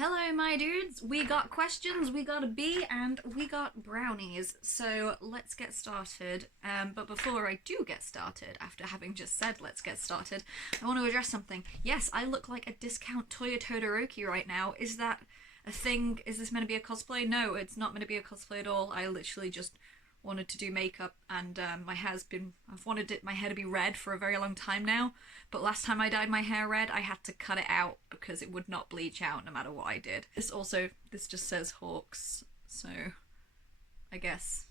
Hello, my dudes. We got questions, we got a bee, and we got brownies. So let's get started. But before I do get started, after having just said let's get started, I want to address something. Yes, I look like a discount Toya Todoroki right now. Is that a thing? Is this meant to be a cosplay? No, it's not meant to be a cosplay at all. I literally just wanted to do makeup, and I've wanted my hair to be red for a very long time now, but last time I dyed my hair red I had to cut it out because it would not bleach out no matter what I did. This just says Hawks, so I guess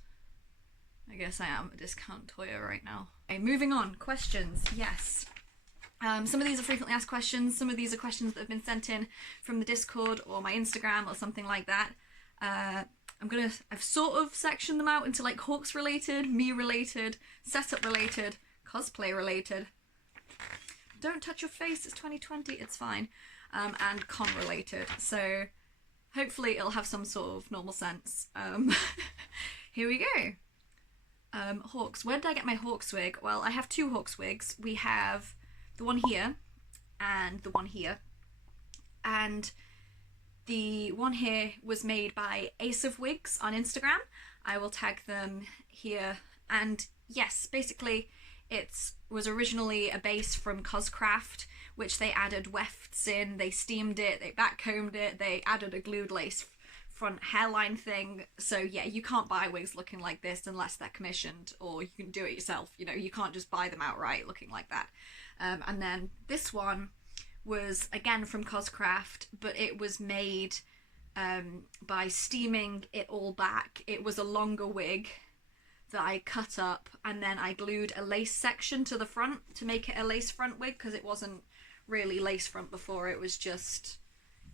I am a discount Toya right now. Okay, moving on. Questions. Yes. Some of these are frequently asked questions, some of these are questions that have been sent in from the Discord or my Instagram or something like that. I've sort of sectioned them out into like Hawks related, me related, setup related, cosplay related. Don't touch your face, it's 2020, it's fine. And con related. So hopefully it'll have some sort of normal sense. Here we go. Hawks. Where did I get my Hawks wig? Well, I have two Hawks wigs. We have the one here and the one here. And the one here was made by Ace of Wigs on Instagram. I will tag them here. And yes, basically it was originally a base from Coscraft, which they added wefts in, they steamed it, they backcombed it, they added a glued lace front hairline thing. So yeah, you can't buy wigs looking like this unless they're commissioned, or you can do it yourself. You know, you can't just buy them outright looking like that. And then this one was again from Coscraft, but it was made by steaming it all back. It was a longer wig that I cut up, and then I glued a lace section to the front to make it a lace front wig, because it wasn't really lace front before. It was just,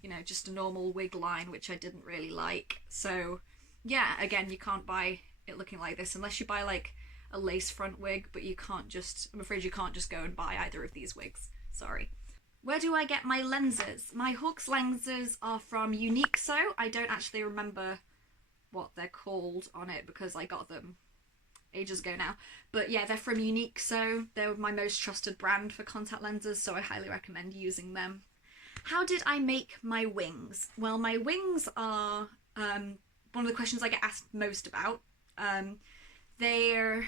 you know, just a normal wig line, which I didn't really like. So yeah, again, you can't buy it looking like this unless you buy like a lace front wig, but you can't just, I'm afraid you can't just go and buy either of these wigs. Sorry. Where do I get my lenses? My Hawks lenses are from Unique So. I don't actually remember what they're called on it because I got them ages ago now. But yeah, they're from Unique So. They're my most trusted brand for contact lenses, so I highly recommend using them. How did I make my wings? Well, my wings are one of the questions I get asked most about. They're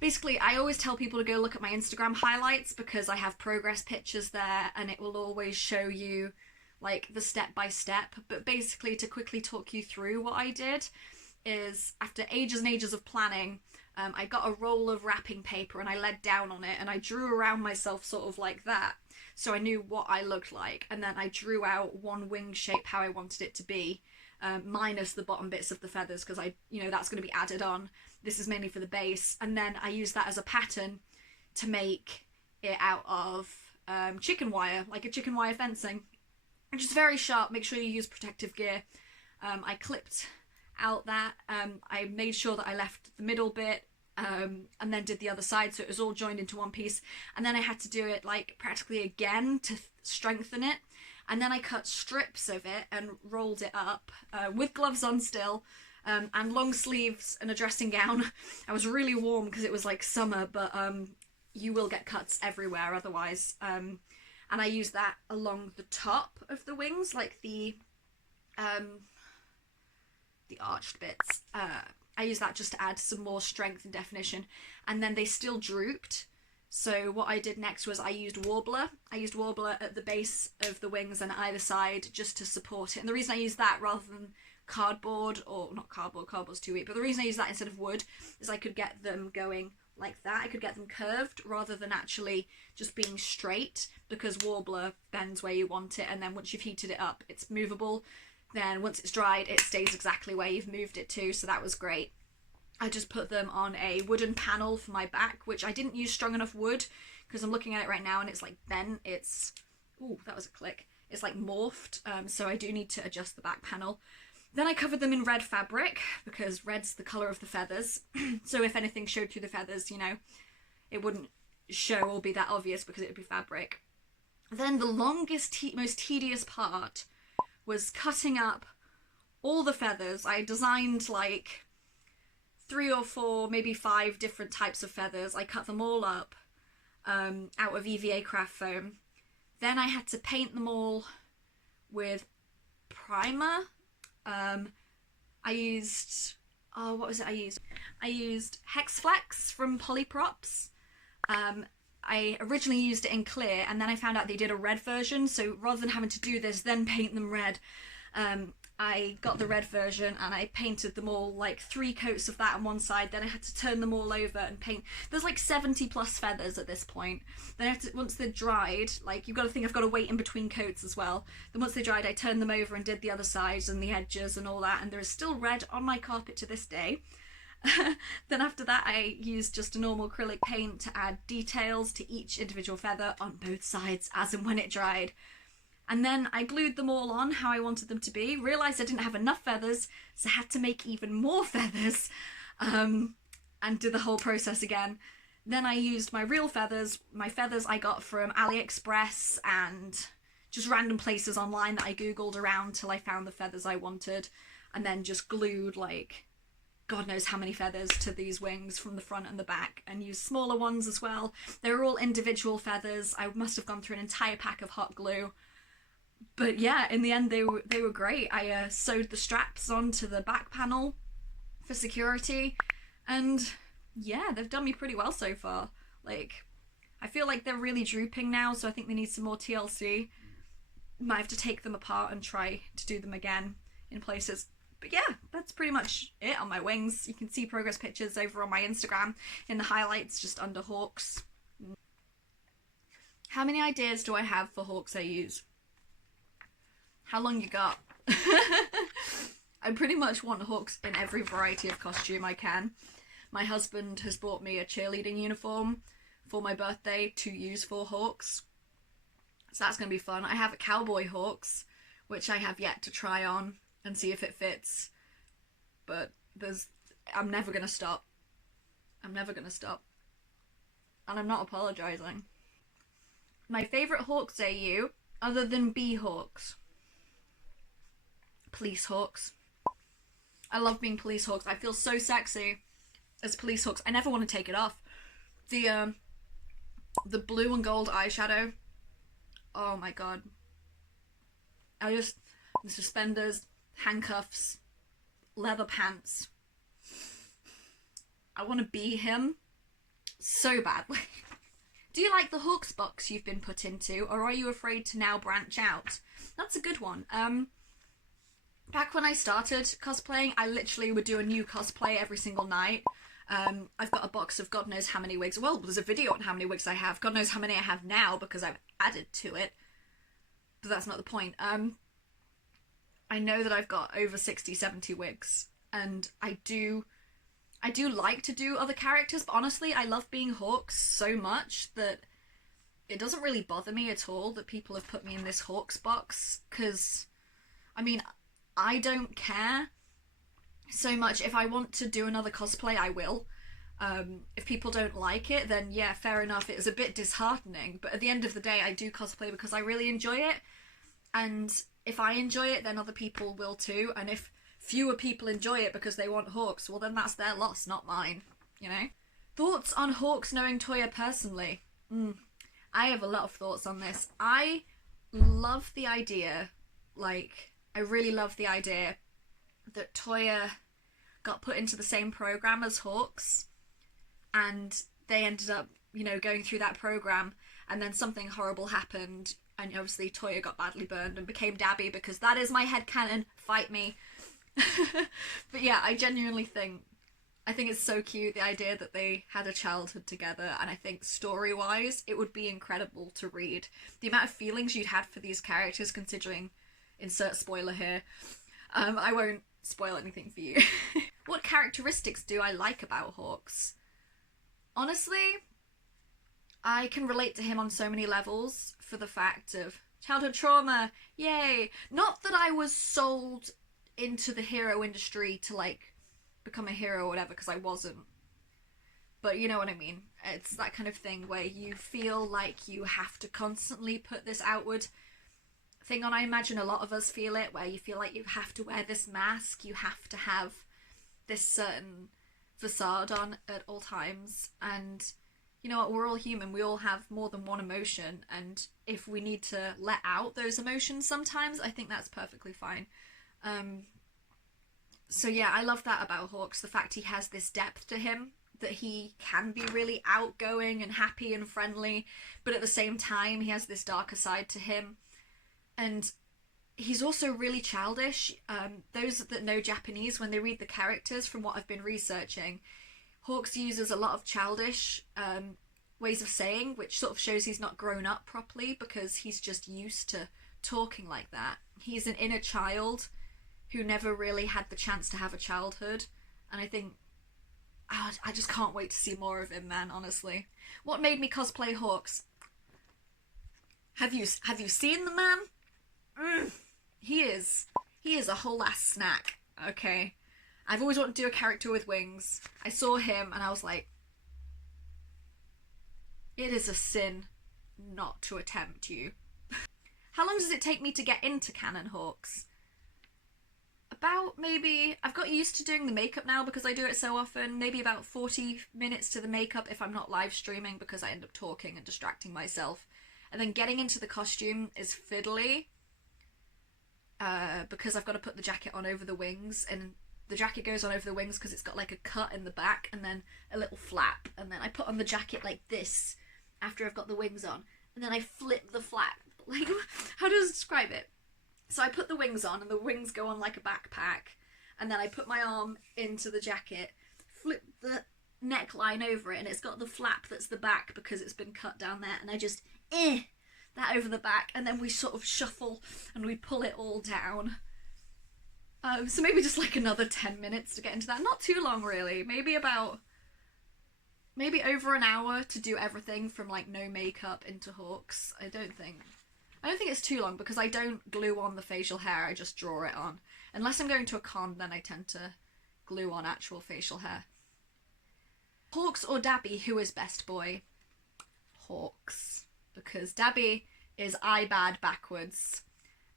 basically, I always tell people to go look at my Instagram highlights because I have progress pictures there, and it will always show you like the step by step. But basically, to quickly talk you through what I did is, after ages and ages of planning, I got a roll of wrapping paper and I laid down on it and I drew around myself sort of like that, so I knew what I looked like. And then I drew out one wing shape how I wanted it to be, minus the bottom bits of the feathers, because that's going to be added on. This is mainly for the base. And then I used that as a pattern to make it out of chicken wire, like a chicken wire fencing, which is very sharp. Make sure you use protective gear. I clipped out that, I made sure that I left the middle bit, and then did the other side, so it was all joined into one piece. And then I had to do it like practically again to strengthen it. And then I cut strips of it and rolled it up with gloves on still, and long sleeves and a dressing gown. I was really warm because it was like summer, but you will get cuts everywhere otherwise. And I used that along the top of the wings, like the arched bits. I used that just to add some more strength and definition. And then they still drooped. So what I did next was I used Warbler. I used Warbler at the base of the wings and either side just to support it. And the reason I used that rather than cardboard, or not cardboard, cardboard's too weak, but the reason I used that instead of wood is I could get them going like that. I could get them curved rather than actually just being straight, because Warbler bends where you want it, and then once you've heated it up, it's movable. Then once it's dried, it stays exactly where you've moved it to, so that was great. I just put them on a wooden panel for my back, which I didn't use strong enough wood, because I'm looking at it right now and it's like bent. It's, ooh, that was a click. It's like morphed, so I do need to adjust the back panel. Then I covered them in red fabric, because red's the colour of the feathers. So if anything showed through the feathers, you know, it wouldn't show or be that obvious because it would be fabric. Then the longest, most tedious part was cutting up all the feathers. I designed like 3 or 4, maybe 5 different types of feathers. I cut them all up out of EVA craft foam. Then I had to paint them all with primer. I used, oh, what was it I used? I used Hexflex from Polyprops. I originally used it in clear, and then I found out they did a red version, so rather than having to do this, then paint them red, I got the red version and I painted them all, like 3 coats of that on one side, then I had to turn them all over and paint. There's like 70 plus feathers at this point. Then I have to, once they're dried, like you've got to think I've got to wait in between coats as well. Then once they dried, I turned them over and did the other sides and the edges and all that, and there is still red on my carpet to this day. Then after that I used just a normal acrylic paint to add details to each individual feather on both sides as and when it dried. And then I glued them all on how I wanted them to be, realised I didn't have enough feathers, so I had to make even more feathers, and do the whole process again. Then I used my real feathers, my feathers I got from AliExpress and just random places online that I googled around till I found the feathers I wanted, and then just glued like God knows how many feathers to these wings from the front and the back, and used smaller ones as well. They were all individual feathers. I must have gone through an entire pack of hot glue. But yeah, in the end they were great. I sewed the straps onto the back panel for security, and yeah, they've done me pretty well so far. Like, I feel like they're really drooping now, so I think they need some more TLC. Might have to take them apart and try to do them again in places. But yeah, that's pretty much it on my wings. You can see progress pictures over on my Instagram in the highlights just under hawks. How many ideas do I have for hawks I use? How long you got? I pretty much want hawks in every variety of costume I can. My husband has bought me a cheerleading uniform for my birthday to use for hawks, so that's going to be fun. I have a cowboy hawks, which I have yet to try on and see if it fits, but I'm never going to stop. I'm never going to stop. And I'm not apologising. My favourite hawks AU, other than bee hawks. Police hawks. I love being police hawks. I feel so sexy as police hawks. I never want to take it off. The blue and gold eyeshadow. Oh my god. The suspenders, handcuffs, leather pants. I want to be him so badly. Do you like the hawks box you've been put into, or are you afraid to now branch out? That's a good one. Back when I started cosplaying, I literally would do a new cosplay every single night. I've got a box of God knows how many wigs. Well, there's a video on how many wigs I have. God knows how many I have now because I've added to it. But that's not the point. I know that I've got over 60, 70 wigs. And I do like to do other characters, but honestly, I love being hawks so much that it doesn't really bother me at all that people have put me in this hawks box. Because, I mean, I don't care so much. If I want to do another cosplay, I will. If people don't like it, then yeah, fair enough. It is a bit disheartening, but at the end of the day, I do cosplay because I really enjoy it. And if I enjoy it, then other people will too. And if fewer people enjoy it because they want hawks, well then that's their loss, not mine, you know? Thoughts on hawks knowing Toya personally? I have a lot of thoughts on this. I love the idea, like, I really love the idea that Toya got put into the same program as hawks, and they ended up, you know, going through that program, and then something horrible happened, and obviously Toya got badly burned and became DABI, because that is my headcanon, fight me. But yeah, I genuinely think it's so cute, the idea that they had a childhood together, and I think story-wise it would be incredible to read. The amount of feelings you'd had for these characters, considering, insert spoiler here, I won't spoil anything for you. What characteristics do I like about hawks? Honestly, I can relate to him on so many levels for the fact of childhood trauma, yay! Not that I was sold into the hero industry to, like, become a hero or whatever, because I wasn't. But you know what I mean. It's that kind of thing where you feel like you have to constantly put this outward thing on. I imagine a lot of us feel it, where you feel like you have to wear this mask, you have to have this certain facade on at all times, and you know what, we're all human, we all have more than one emotion, and if we need to let out those emotions sometimes, I think that's perfectly fine. So yeah, I love that about Hawks, the fact he has this depth to him, that he can be really outgoing and happy and friendly, but at the same time he has this darker side to him. And he's also really childish. Those that know Japanese, when they read the characters, from what I've been researching, Hawks uses a lot of childish ways of saying, which sort of shows he's not grown up properly, because he's just used to talking like that. He's an inner child who never really had the chance to have a childhood, and I think I just can't wait to see more of him, man, honestly. What made me cosplay Hawks? Have you seen the man? He is a whole ass snack, okay? I've always wanted to do a character with wings. I saw him and I was like, it is a sin not to attempt you. How long does it take me to get into Canon Hawks? About maybe, I've got used to doing the makeup now because I do it so often, maybe about 40 minutes to the makeup if I'm not live streaming, because I end up talking and distracting myself. And then getting into the costume is fiddly, because I've got to put the jacket on over the wings, and the jacket goes on over the wings because it's got like a cut in the back and then a little flap, and then I put on the jacket like this after I've got the wings on, and then I flip the flap. Like, how do I describe it? So I put the wings on, and the wings go on like a backpack, and then I put my arm into the jacket, flip the neckline over it, and it's got the flap that's the back because it's been cut down there, and I just that over the back, and then we sort of shuffle and we pull it all down. So maybe just like another 10 minutes to get into that. Not too long really, maybe over an hour to do everything from like no makeup into Hawks. I don't think it's too long because I don't glue on the facial hair, I just draw it on. Unless I'm going to a con, then I tend to glue on actual facial hair. Hawks or DABI, who is best boy? Hawks. Because DABI is I bad backwards,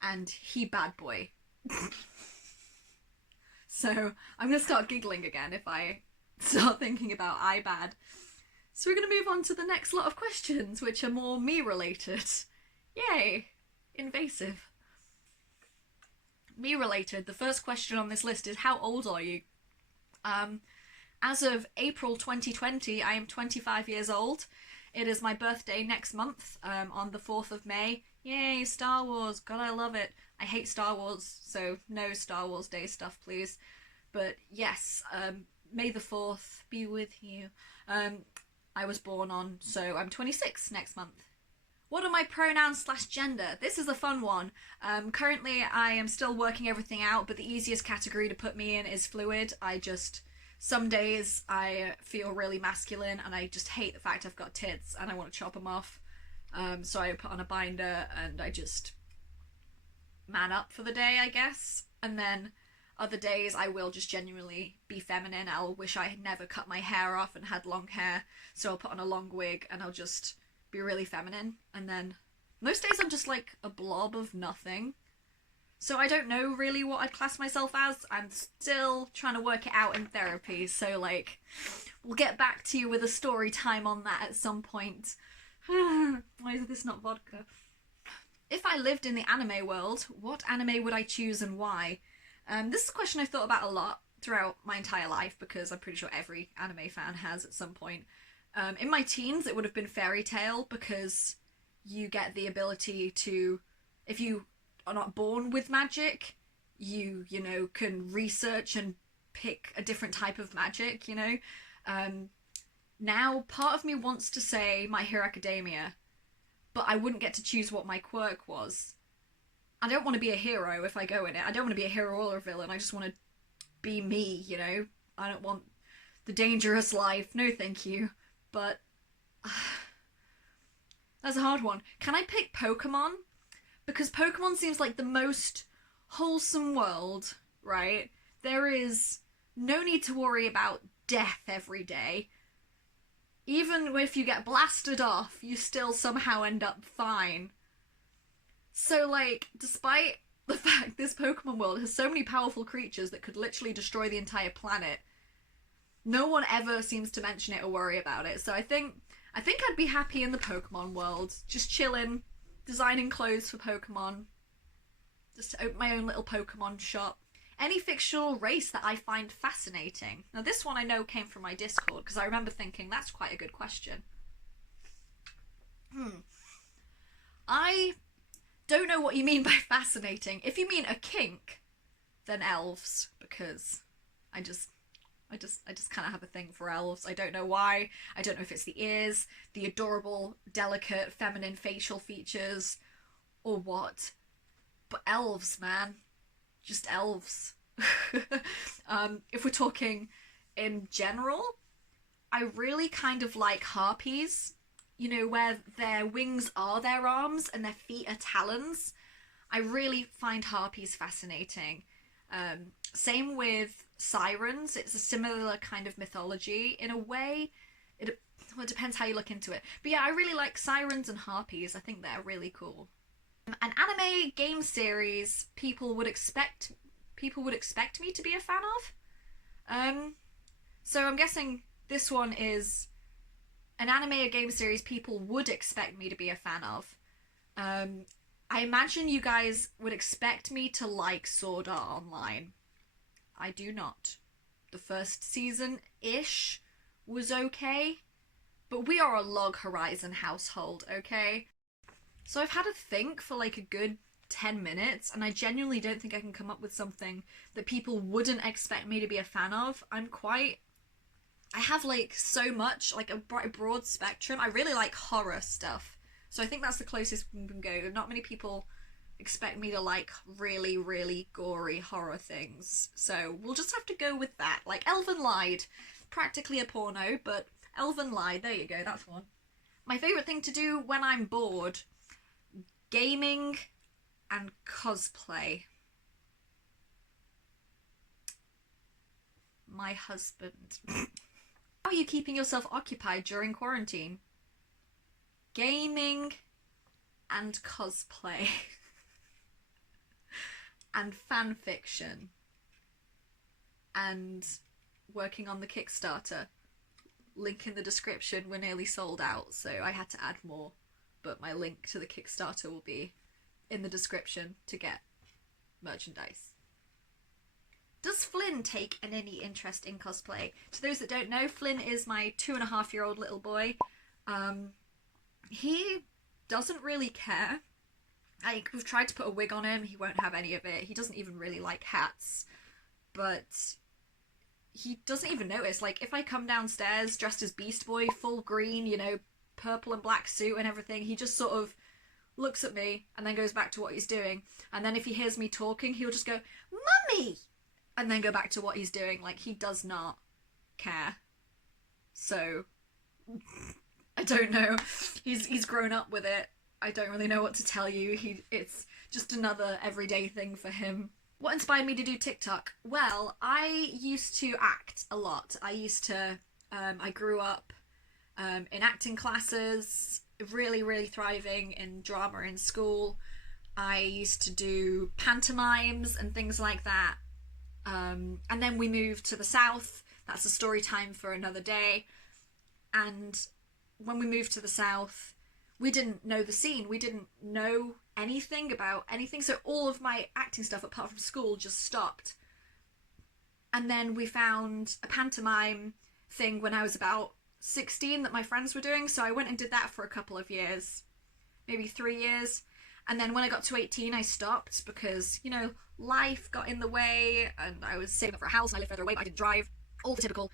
and he bad boy. So I'm going to start giggling again if I start thinking about I bad. So we're going to move on to the next lot of questions, which are more me related. Yay! Invasive. Me related. The first question on this list is, how old are you? As of April 2020, I am 25 years old. It is my birthday next month, on the 4th of May. Yay, Star Wars. God, I love it. I hate Star Wars, so no Star Wars Day stuff, please. But yes, May the 4th be with you. I was born on, so I'm 26 next month. What are my pronouns / gender? This is a fun one. Currently, I am still working everything out, but the easiest category to put me in is fluid. Some days I feel really masculine and I just hate the fact I've got tits and I want to chop them off. So I put on a binder and I just man up for the day, I guess. And then other days I will just genuinely be feminine. I'll wish I had never cut my hair off and had long hair. So I'll put on a long wig and I'll just be really feminine. And then most days I'm just like a blob of nothing. So I don't know really what I'd class myself as. I'm still trying to work it out in therapy, so like, we'll get back to you with a story time on that at some point. Why is this not vodka? If I lived in the anime world, what anime would I choose and why? This is a question I've thought about a lot throughout my entire life, because I'm pretty sure every anime fan has at some point. In my teens, it would have been Fairy Tail, because you get the ability to, if you are not born with magic, you know, can research and pick a different type of magic, you know. Now, part of me wants to say My Hero Academia, but I wouldn't get to choose what my quirk was. I don't want to be a hero if I go in it. I don't want to be a hero or a villain. I just want to be me, you know. I don't want the dangerous life. No, thank you. But that's a hard one. Can I pick Pokemon? Because Pokemon seems like the most wholesome world, right? There is no need to worry about death every day. Even if you get blasted off, you still somehow end up fine. So, like, despite the fact this Pokemon world has so many powerful creatures that could literally destroy the entire planet, no one ever seems to mention it or worry about it. So I think I think I'd be happy in the Pokemon world, just chilling, designing clothes for Pokemon, just open my own little Pokemon shop. Any fictional race that I find fascinating. Now this one I know came from my Discord, because I remember thinking that's quite a good question. I don't know what you mean by fascinating. If you mean a kink, then elves, because I just kind of have a thing for elves. I don't know why. I don't know if it's the ears, the adorable, delicate, feminine facial features, or what. But elves, man. Just elves. If we're talking in general, I really kind of like harpies. You know, where their wings are their arms and their feet are talons. I really find harpies fascinating. Same with sirens. It's a similar kind of mythology in a way. It depends how you look into it. But yeah, I really like sirens and harpies. I think they're really cool. An anime game series people would expect me to be a fan of. So I'm guessing this one is an anime or game series people would expect me to be a fan of. I imagine you guys would expect me to like Sword Art Online. I do not. The first season-ish was okay, but we are a Log Horizon household, okay? So I've had a think for like a good 10 minutes, and I genuinely don't think I can come up with something that people wouldn't expect me to be a fan of. I have like so much, like a broad spectrum. I really like horror stuff. So I think that's the closest we can go. Not many people expect me to like really, really gory horror things. So we'll just have to go with that. Like Elven Lied. Practically a porno, but Elven Lied. There you go, that's one. My favourite thing to do when I'm bored. Gaming and cosplay. My husband. How are you keeping yourself occupied during quarantine? Gaming and cosplay. And fan fiction. And working on the Kickstarter. Link in the description. We're nearly sold out, so I had to add more. But my link to the Kickstarter will be in the description to get merchandise. Does Flynn take any interest in cosplay? To those that don't know, Flynn is my 2.5-year-old little boy. He doesn't really care. We've tried to put a wig on him, he won't have any of it. He doesn't even really like hats. But he doesn't even notice. Like, if I come downstairs dressed as Beast Boy, full green, you know, purple and black suit and everything, he just sort of looks at me and then goes back to what he's doing. And then if he hears me talking, he'll just go, "Mummy!" and then go back to what he's doing. Like, he does not care. So I don't know. He's grown up with it. I don't really know what to tell you. It's just another everyday thing for him. What inspired me to do TikTok? Well, I used to act a lot. I grew up in acting classes, really thriving in drama in school. I used to do pantomimes and things like that. And then we moved to the south. That's a story time for another day. And when we moved to the south, we didn't know the scene. We didn't know anything about anything. So all of my acting stuff, apart from school, just stopped. And then we found a pantomime thing when I was about 16 that my friends were doing. So I went and did that for a couple of years, maybe 3 years. And then when I got to 18, I stopped because, you know, life got in the way and I was saving up for a house and I lived further away, but I didn't drive. All the typical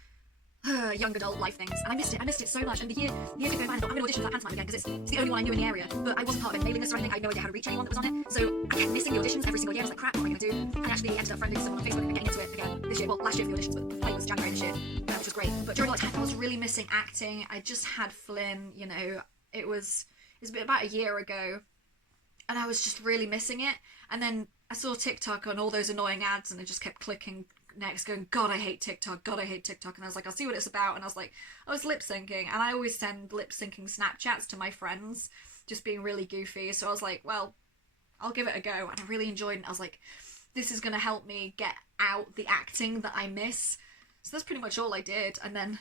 young adult life things. And I missed it so much. And the year kept going by, I thought, I'm going to audition for that pantomime again because it's the only one I knew in the area. But I wasn't part of any mailing list or anything. I had no idea how to reach anyone that was on it. So I kept missing the auditions every single year. I was like, crap, what am I going to do? And I actually ended up friending someone on Facebook and getting into it again this year. Well, last year for the auditions, but it was January this year, which was great. But during all that time, I was really missing acting. I just had Flynn, you know, it was about a year ago. And I was just really missing it. And then I saw TikTok on all those annoying ads and I just kept clicking next going, God, I hate TikTok. God, I hate TikTok. And I was like, I'll see what it's about. And I was like, I was lip syncing. And I always send lip syncing Snapchats to my friends, just being really goofy. So I was like, well, I'll give it a go. And I really enjoyed it. I was like, this is going to help me get out the acting that I miss. So that's pretty much all I did. And then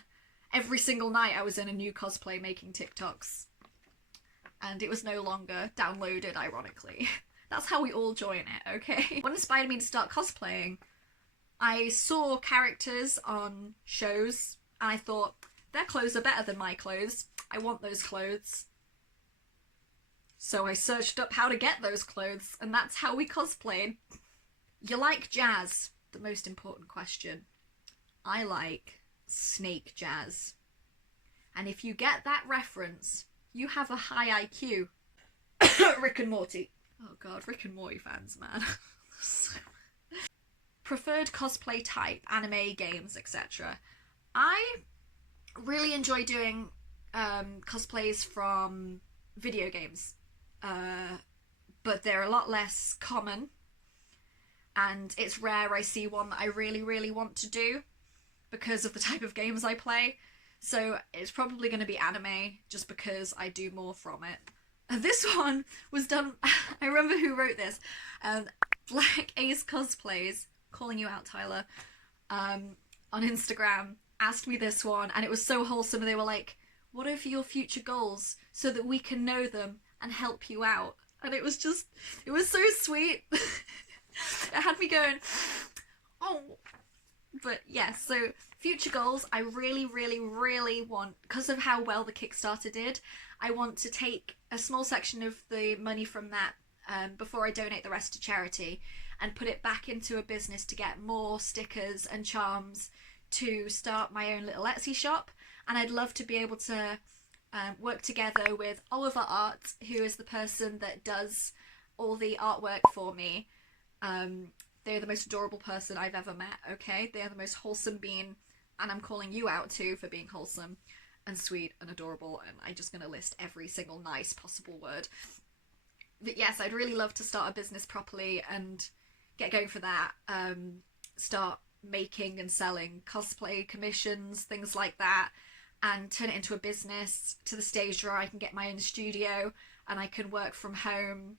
every single night I was in a new cosplay making TikToks. And it was no longer downloaded, ironically. That's how we all join it, okay? What inspired me to start cosplaying? I saw characters on shows and I thought, their clothes are better than my clothes. I want those clothes. So I searched up how to get those clothes, and that's how we cosplayed. You like jazz? The most important question. I like snake jazz. And if you get that reference, you have a high IQ. Rick and Morty. Oh god, Rick and Morty fans, man. Preferred cosplay type, anime, games, etc. I really enjoy doing cosplays from video games. But they're a lot less common, and it's rare I see one that I really, really want to do because of the type of games I play. So it's probably going to be anime, just because I do more from it. This one was done, I remember who wrote this, Black Ace Cosplays, calling you out, Tyler, on Instagram, asked me this one, and it was so wholesome. They were like, what are your future goals so that we can know them and help you out? And it was so sweet. It had me going, oh. But yeah, so future goals, I really, really, really want, because of how well the Kickstarter did, I want to take a small section of the money from that before I donate the rest to charity, and put it back into a business to get more stickers and charms to start my own little Etsy shop. And I'd love to be able to work together with Oliver Art, who is the person that does all the artwork for me. They're the most adorable person I've ever met, okay? They are the most wholesome being, and I'm calling you out too for being wholesome and sweet and adorable, and I'm just going to list every single nice possible word. But yes, I'd really love to start a business properly and get going for that. Start making and selling cosplay commissions, things like that, and turn it into a business to the stage where I can get my own studio and I can work from home.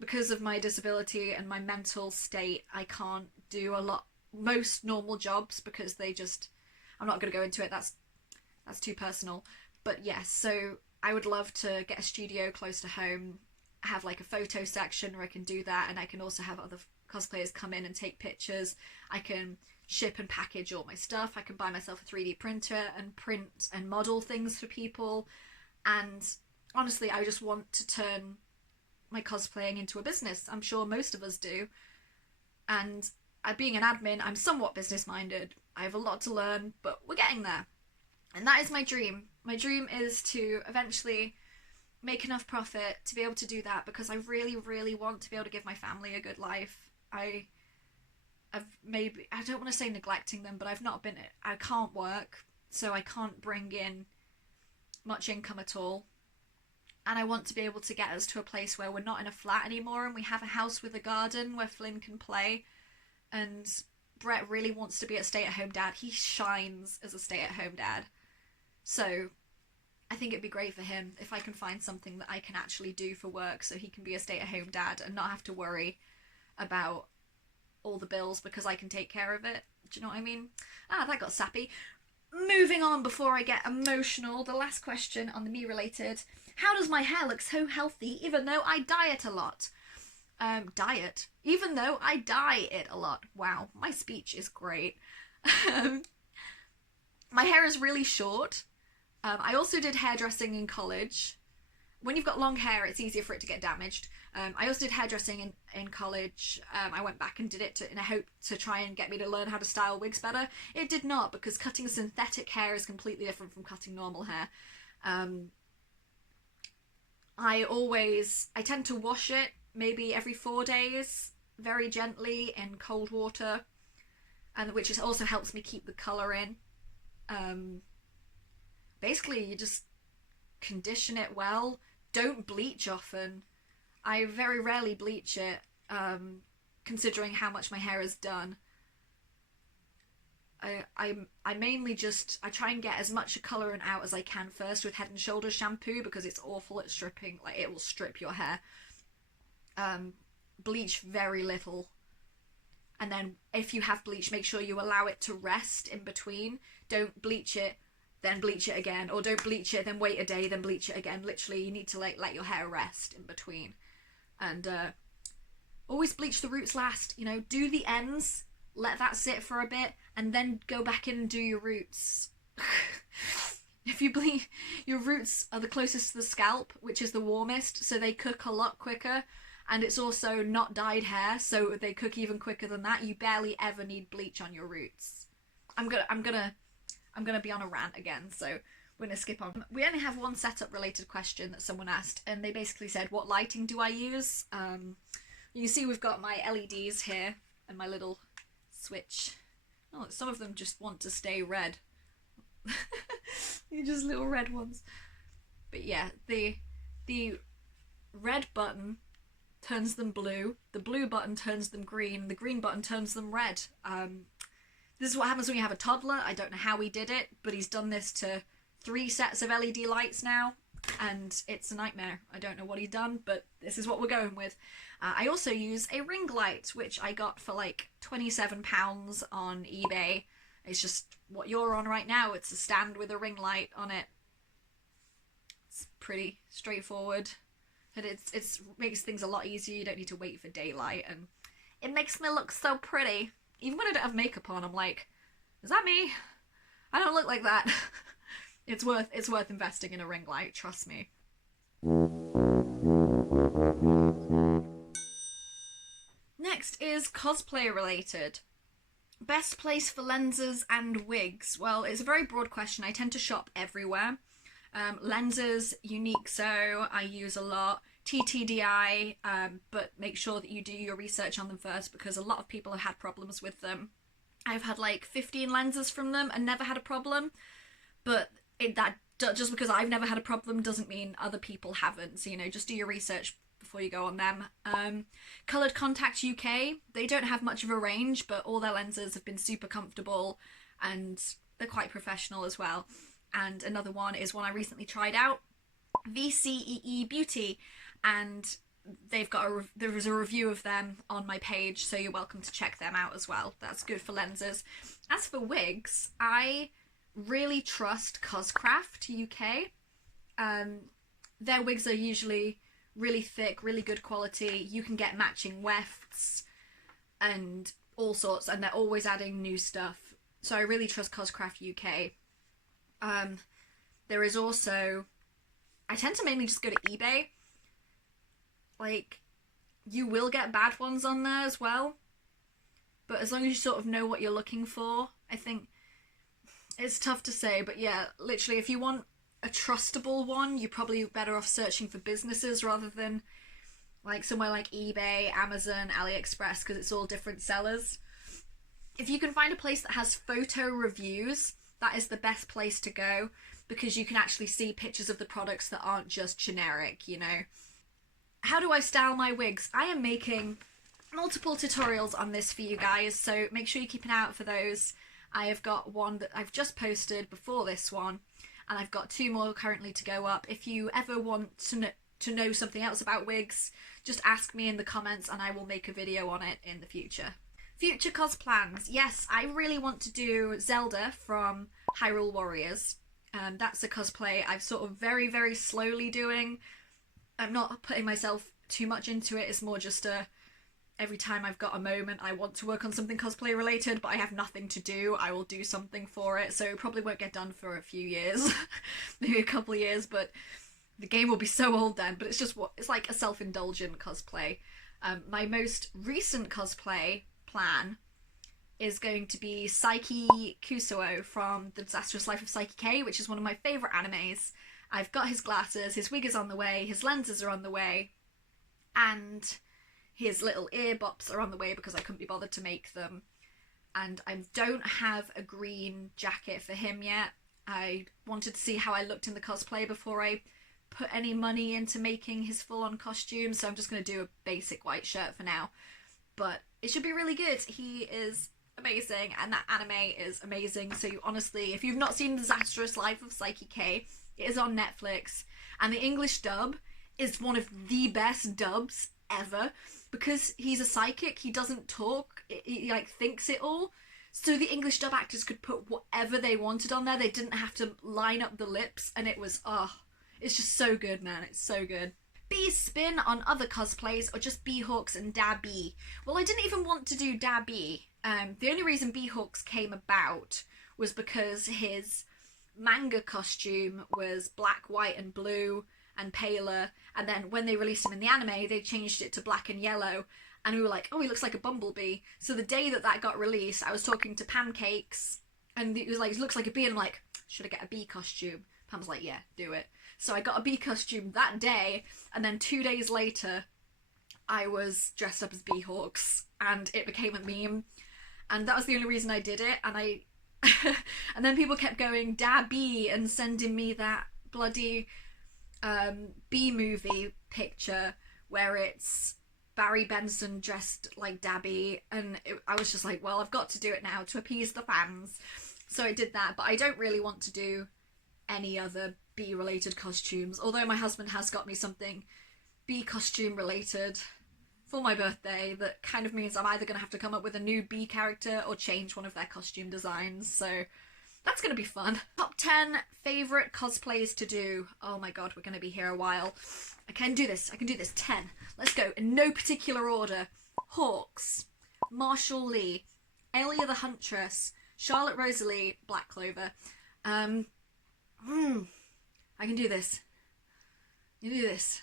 Because of my disability and my mental state, I can't do most normal jobs because I'm not going to go into it, that's too personal. But yes, so I would love to get a studio close to home, have like a photo section where I can do that, and I can also have other cosplayers come in and take pictures. I can ship and package all my stuff. I can buy myself a 3D printer and print and model things for people. And honestly, I just want to turn my cosplaying into a business. I'm sure most of us do. And being an admin, I'm somewhat business minded. I have a lot to learn, but we're getting there. And that is my dream. My dream is to eventually make enough profit to be able to do that, because I really, really want to be able to give my family a good life. I don't want to say neglecting them, but I can't work, so I can't bring in much income at all. And I want to be able to get us to a place where we're not in a flat anymore and we have a house with a garden where Flynn can play. And Brett really wants to be a stay-at-home dad. He shines as a stay-at-home dad. So I think it'd be great for him if I can find something that I can actually do for work so he can be a stay-at-home dad and not have to worry about all the bills because I can take care of it. Do you know what I mean? That got sappy. Moving on before I get emotional, the last question on the me related. How does my hair look so healthy even though I diet a lot? Even though I dye it a lot. Wow, my speech is great. My hair is really short. I also did hairdressing in college. When you've got long hair, it's easier for it to get damaged. I also did hairdressing in college. I went back and did it in a hope to try and get me to learn how to style wigs better. It did not, because cutting synthetic hair is completely different from cutting normal hair. I tend to wash it maybe every 4 days, very gently in cold water, and which also helps me keep the colour in. Basically, you just condition it well. Don't bleach often. I very rarely bleach it, considering how much my hair has done. I mainly I try and get as much colour out as I can first with Head and Shoulders shampoo, because it's awful at stripping. Like, it will strip your hair. Bleach very little. And then if you have bleach, make sure you allow it to rest in between. Don't bleach it, then bleach it again, or don't bleach it, then wait a day, then bleach it again. Literally, you need to like let your hair rest in between. And always bleach the roots last, you know, do the ends, let that sit for a bit, and then go back in and do your roots. If you bleach, your roots are the closest to the scalp, which is the warmest, so they cook a lot quicker, and it's also not dyed hair, so they cook even quicker than that. You barely ever need bleach on your roots. I'm gonna be on a rant again, so we're gonna skip on. We only have one setup related question that someone asked, and they basically said, what lighting do I use? You can see we've got my LEDs here and my little switch. Oh, some of them just want to stay red. They're just little red ones. But yeah, the red button turns them blue, the blue button turns them green, the green button turns them red. This is what happens when you have a toddler. I don't know how he did it, but he's done this to 3 sets of LED lights now, and it's a nightmare. I don't know what he's done, but this is what we're going with. I also use a ring light, which I got for like £27 on eBay. It's just what you're on right now. It's a stand with a ring light on it. It's pretty straightforward, and it's makes things a lot easier. You don't need to wait for daylight, and it makes me look so pretty. Even when I don't have makeup on, I'm like, is that me? I don't look like that. It's worth investing in a ring light, trust me. Next is cosplay related. Best place for lenses and wigs. Well, it's a very broad question. I tend to shop everywhere. Lenses, unique, so I use a lot. TTDI, but make sure that you do your research on them first, because a lot of people have had problems with them. I've had like 15 lenses from them and never had a problem, but just because I've never had a problem doesn't mean other people haven't. So, you know, just do your research before you go on them. Coloured Contact UK, they don't have much of a range, but all their lenses have been super comfortable and they're quite professional as well. And another one is one I recently tried out, VCEE Beauty, and they've got there is a review of them on my page, so you're welcome to check them out as well. That's good for lenses. As for wigs, I really trust Coscraft UK. Their wigs are usually really thick, really good quality. You can get matching wefts and all sorts, and they're always adding new stuff. So I really trust Coscraft UK. There is also, I tend to mainly just go to eBay. Like, you will get bad ones on there as well, but as long as you sort of know what you're looking for, I think it's tough to say. But yeah, literally, if you want a trustable one, you're probably better off searching for businesses rather than like somewhere like eBay, Amazon, AliExpress, because it's all different sellers. If you can find a place that has photo reviews, that is the best place to go, because you can actually see pictures of the products that aren't just generic, you know. How do I style my wigs? I am making multiple tutorials on this for you guys, so make sure you keep an eye out for those. I have got one that I've just posted before this one, and I've got 2 more currently to go up. If you ever want to know something else about wigs, just ask me in the comments and I will make a video on it in the future. Future cos plans. Yes, I really want to do Zelda from Hyrule Warriors. That's a cosplay I've sort of very, very slowly doing. I'm not putting myself too much into it. It's more just every time I've got a moment I want to work on something cosplay related, but I have nothing to do, I will do something for it. So it probably won't get done for a few years, maybe a couple of years, but the game will be so old then. But it's like a self-indulgent cosplay. My most recent cosplay plan is going to be Saiki Kusuo from The Disastrous Life of Saiki K, which is one of my favourite animes. I've got his glasses, his wig is on the way, his lenses are on the way, and his little ear bops are on the way because I couldn't be bothered to make them. And I don't have a green jacket for him yet. I wanted to see how I looked in the cosplay before I put any money into making his full-on costume, so I'm just going to do a basic white shirt for now. But it should be really good. He is amazing, and that anime is amazing. So honestly, if you've not seen The Disastrous Life of Saiki K, it is on Netflix, and the English dub is one of the best dubs ever. because he's a psychic, he doesn't talk, he like thinks it all. So the English dub actors could put whatever they wanted on there. They didn't have to line up the lips, and it was, it's just so good, man. It's so good. B's spin on other cosplays, or just B-Hawks and DABI. Well, I didn't even want to do DABI. The only reason B-Hawks came about was because his manga costume was black, white, and blue, and paler, and then when they released him in the anime, they changed it to black and yellow, and we were like, oh, he looks like a bumblebee. So the day that got released, I was talking to Pancakes, and he was like, he looks like a bee, and I'm like, should I get a bee costume? Pam was like, yeah, do it. So I got a bee costume that day, and then 2 days later, I was dressed up as B-Hawks, and it became a meme, and that was the only reason I did it, and and then people kept going, DABI, and sending me that bloody B-movie picture where it's Barry Benson dressed like DABI, and I was just like, well, I've got to do it now to appease the fans. So I did that, but I don't really want to do any other B-related costumes, although my husband has got me something B costume related for my birthday that kind of means I'm either going to have to come up with a new B character or change one of their costume designs, so that's going to be fun. Top 10 favourite cosplays to do. Oh my god, we're going to be here a while. I can do this. 10. Let's go. In no particular order. Hawks, Marshall Lee, Aelia the Huntress, Charlotte Rosalie, Black Clover. I can do this. You do this.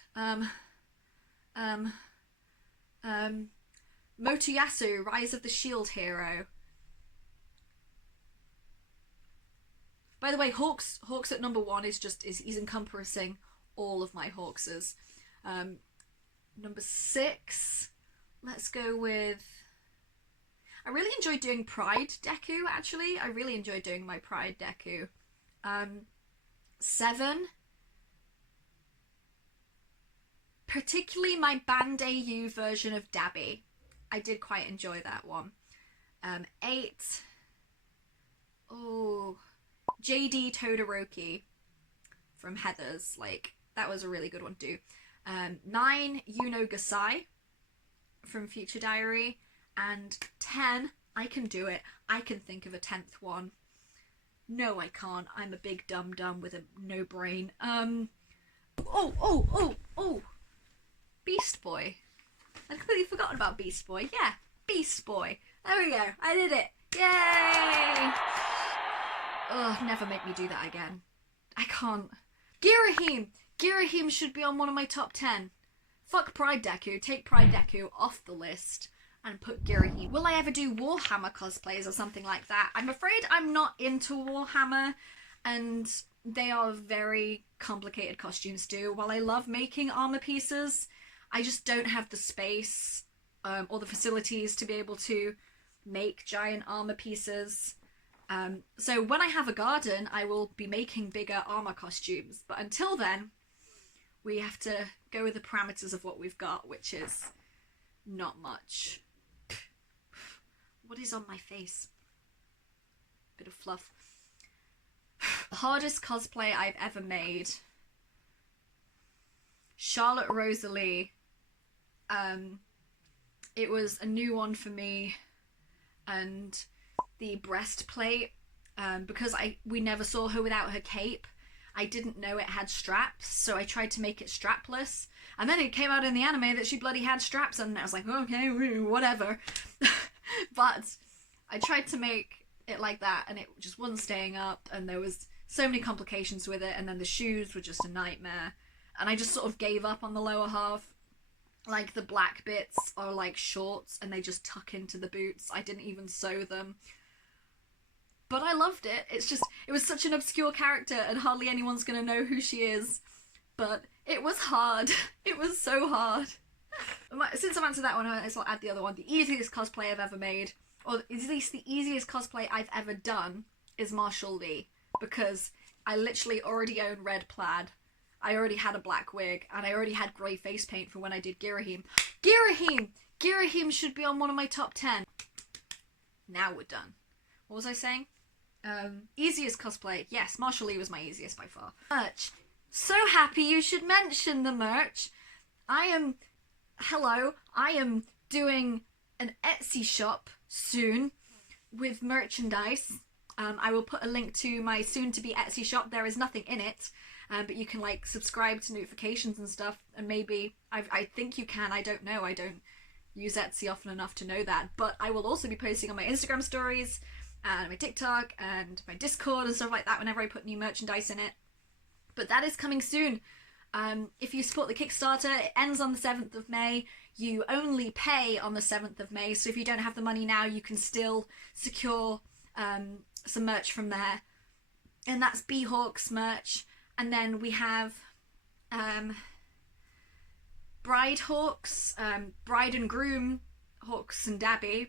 Motoyasu, Rise of the Shield Hero. By the way, Hawks at number 1 is he's encompassing all of my Hawkses. Number 6, let's go with, I really enjoy doing Pride Deku, actually. I really enjoy doing my Pride Deku. 7, particularly my Bandai version of DABI. I did quite enjoy that one. 8, oh, JD Todoroki from Heathers, like, that was a really good one too. 9, Yuno Gasai from Future Diary, and 10, I can do it. I can think of a 10th one. No, I can't. I'm a big dum-dum with a no brain. Beast Boy. I'd completely forgotten about Beast Boy. Yeah, Beast Boy. There we go. I did it. Yay! Ugh, never make me do that again. I can't. Girahim! Girahim should be on one of my top 10. Fuck Pride Deku. Take Pride Deku off the list and put Girahim. Will I ever do Warhammer cosplays or something like that? I'm afraid I'm not into Warhammer, and they are very complicated costumes too. While I love making armor pieces, I just don't have the space or the facilities to be able to make giant armor pieces. So when I have a garden, I will be making bigger armor costumes. But until then, we have to go with the parameters of what we've got, which is not much. What is on my face? Bit of fluff. The hardest cosplay I've ever made. Charlotte Rosalie. It was a new one for me, and the breastplate, because we never saw her without her cape, I didn't know it had straps, so I tried to make it strapless, and then it came out in the anime that she bloody had straps, and I was like, okay, whatever. But I tried to make it like that, and it just wasn't staying up, and there was so many complications with it, and then the shoes were just a nightmare, and I just sort of gave up on the lower half. Like, the black bits are like shorts, and they just tuck into the boots. I didn't even sew them. But I loved it. It was such an obscure character, and hardly anyone's gonna know who she is. But it was hard. It was so hard. Since I've answered that one, I'll add the other one. The easiest cosplay I've ever made, or at least the easiest cosplay I've ever done, is Marshall Lee. Because I literally already own red plaid. I already had a black wig, and I already had grey face paint from when I did Girahim. Girahim should be on one of my top 10. Now we're done. What was I saying? Easiest cosplay. Yes, Marshall Lee was my easiest by far. Merch. So happy you should mention the merch. I am hello, I am doing an Etsy shop soon with merchandise. I will put a link to my soon-to-be Etsy shop. There is nothing in it, but you can like subscribe to notifications and stuff, and maybe, I think you can, I don't know, I don't use Etsy often enough to know that, but I will also be posting on my Instagram stories and my TikTok and my Discord and stuff like that whenever I put new merchandise in it. But that is coming soon. If you support the Kickstarter, it ends on the 7th of May. You only pay on the 7th of May, so if you don't have the money now, you can still secure some merch from there. And that's B-Hawks merch. And then we have Bride Hawks, Bride and Groom Hawks and DABI.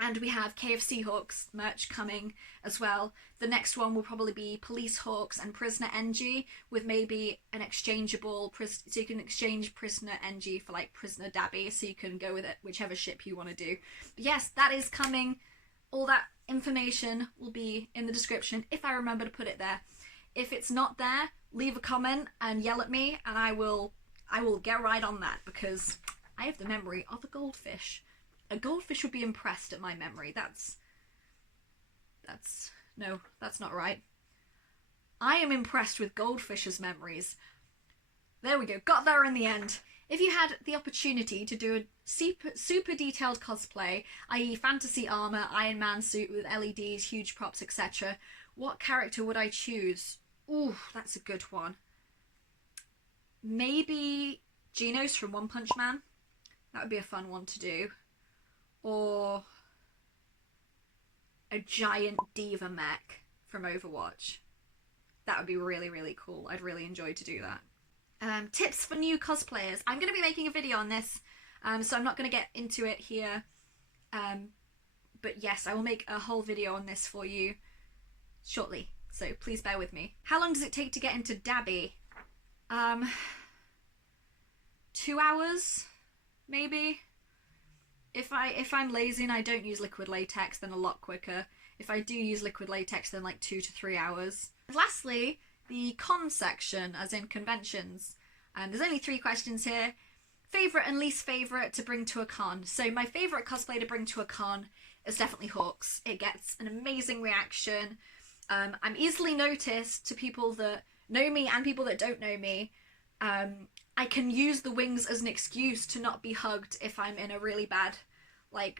And we have KFC Hawks merch coming as well. The next one will probably be Police Hawks and Prisoner NG, with maybe an exchangeable, so you can exchange Prisoner NG for like Prisoner DABI, so you can go with it whichever ship you want to do. But yes, that is coming. All that information will be in the description if I remember to put it there. If it's not there, leave a comment and yell at me, and I will get right on that, because I have the memory of a goldfish. A goldfish would be impressed at my memory. That's not right. I am impressed with goldfish's memories. There we go, got there in the end. If you had the opportunity to do a super detailed cosplay, i.e. fantasy armor, Iron Man suit with LEDs, huge props, etc., what character would I choose? Ooh, that's a good one. Maybe Genos from One Punch Man. That would be a fun one to do. Or a giant diva mech from Overwatch. That would be really, really cool. I'd really enjoy to do that. Tips for new cosplayers. I'm going to be making a video on this, so I'm not going to get into it here. But yes, I will make a whole video on this for you shortly, so please bear with me. How long does it take to get into DABI? 2 hours, maybe? If I'm lazy and I don't use liquid latex, then a lot quicker. If I do use liquid latex, then like 2 to 3 hours. And lastly, the con section, as in conventions. There's only 3 questions here. Favourite and least favourite to bring to a con. So my favourite cosplay to bring to a con is definitely Hawks. It gets an amazing reaction. I'm easily noticed to people that know me and people that don't know me. I can use the wings as an excuse to not be hugged if I'm in a really bad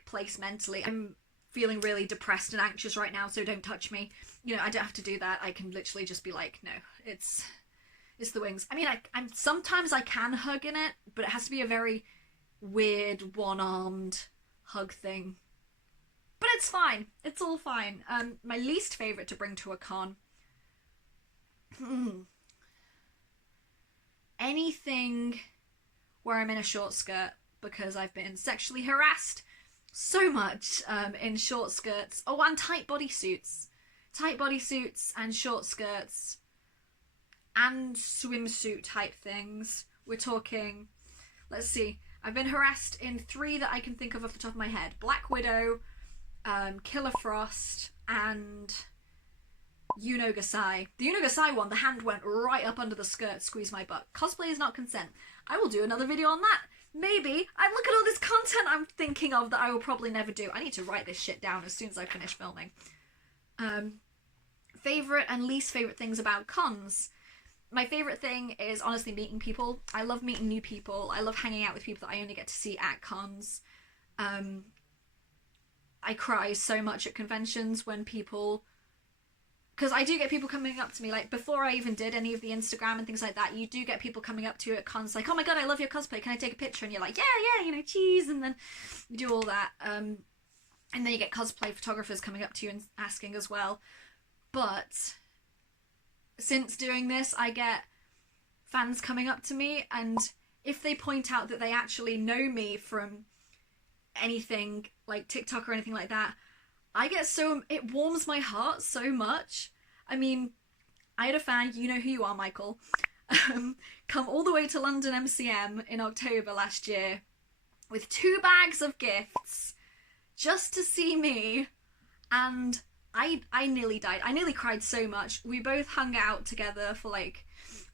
place mentally. I'm feeling really depressed and anxious right now, so don't touch me. You know, I don't have to do that. I can literally just be like, no, it's the wings. I mean, I'm sometimes I can hug in it, but it has to be a very weird one-armed hug thing. But it's fine. It's all fine. My least favourite to bring to a con. Anything where I'm in a short skirt, because I've been sexually harassed so much in short skirts. Oh, and tight bodysuits. Tight bodysuits and short skirts and swimsuit type things. We're talking, let's see, I've been harassed in 3 that I can think of off the top of my head. Black Widow, Killer Frost, and Unogasai. The Unogasai one, the hand went right up under the skirt, squeezed my butt. Cosplay is not consent. I will do another video on that. Maybe. Look at all this content I'm thinking of that I will probably never do. I need to write this shit down as soon as I finish filming. Favourite and least favourite things about cons. My favourite thing is honestly meeting people. I love meeting new people. I love hanging out with people that I only get to see at cons. I cry so much at conventions when people... Because I do get people coming up to me, like, before I even did any of the Instagram and things like that, you do get people coming up to you at cons like, oh my god, I love your cosplay, can I take a picture? And you're like, yeah, you know, cheese, and then you do all that. And then you get cosplay photographers coming up to you and asking as well. But since doing this, I get fans coming up to me, and if they point out that they actually know me from anything like TikTok or anything like that, I get it warms my heart so much. I mean, I had a fan, you know who you are, Michael, come all the way to London MCM in October last year with 2 bags of gifts just to see me, and I nearly died. I nearly cried so much. We both hung out together for like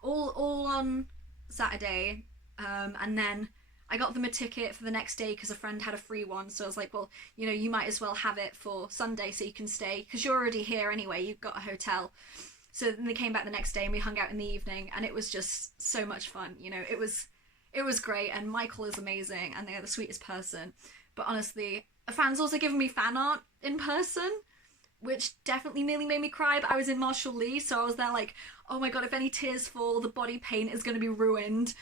all on Saturday, and then I got them a ticket for the next day because a friend had a free one, so I was like, well, you know, you might as well have it for Sunday so you can stay, because you're already here anyway, you've got a hotel. So then they came back the next day and we hung out in the evening, and it was just so much fun, you know. It was great, and Michael is amazing and they're the sweetest person. But honestly, a fan's also given me fan art in person, which definitely nearly made me cry, but I was in Marshall Lee, so I was there like, oh my god, if any tears fall, the body paint is going to be ruined.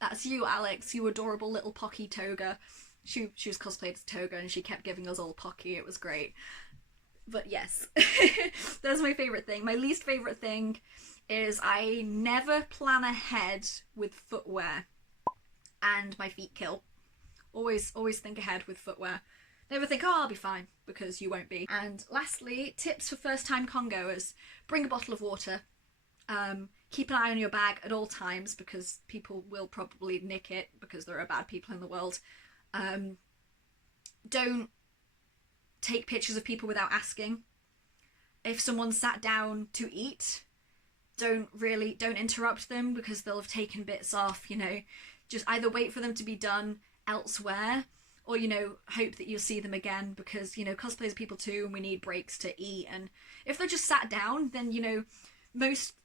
That's you, Alex, you adorable little Pocky Toga. She was cosplayed as Toga and she kept giving us all Pocky, it was great. But yes, that's my favourite thing. My least favourite thing is I never plan ahead with footwear, and my feet kill. Always think ahead with footwear. Never think, oh, I'll be fine, because you won't be. And lastly, tips for first-time con-goers. Bring a bottle of water. Keep an eye on your bag at all times, because people will probably nick it, because there are bad people in the world. Don't take pictures of people without asking. If someone sat down to eat, don't interrupt them, because they'll have taken bits off, you know. Just either wait for them to be done elsewhere, or, you know, hope that you'll see them again, because, you know, cosplayers are people too, and we need breaks to eat. And if they're just sat down, then, you know,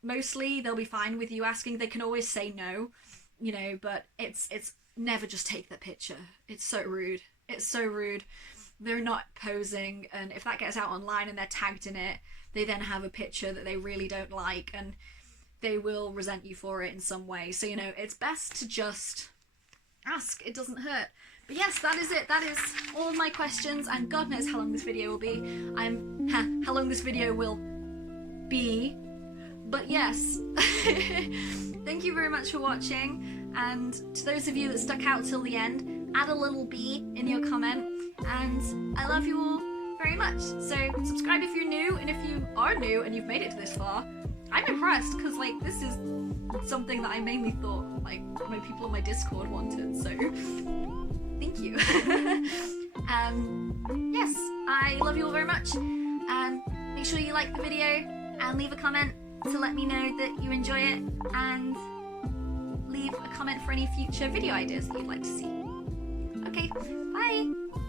mostly they'll be fine with you asking. They can always say no, you know, but it's never just take that picture. It's so rude. It's so rude. They're not posing, and if that gets out online and they're tagged in it, they then have a picture that they really don't like, and they will resent you for it in some way. So, you know, it's best to just ask. It doesn't hurt. But yes, that is it. That is all of my questions, and God knows how long this video will be. How long this video will be. But yes, thank you very much for watching, and to those of you that stuck out till the end, add a little B in your comment, and I love you all very much. So subscribe if you're new, and if you are new and you've made it to this far, I'm impressed, because like this is something that I mainly thought like my people on my Discord wanted, so thank you. Yes, I love you all very much, and make sure you like the video and leave a comment to let me know that you enjoy it, and leave a comment for any future video ideas that you'd like to see. Okay, bye!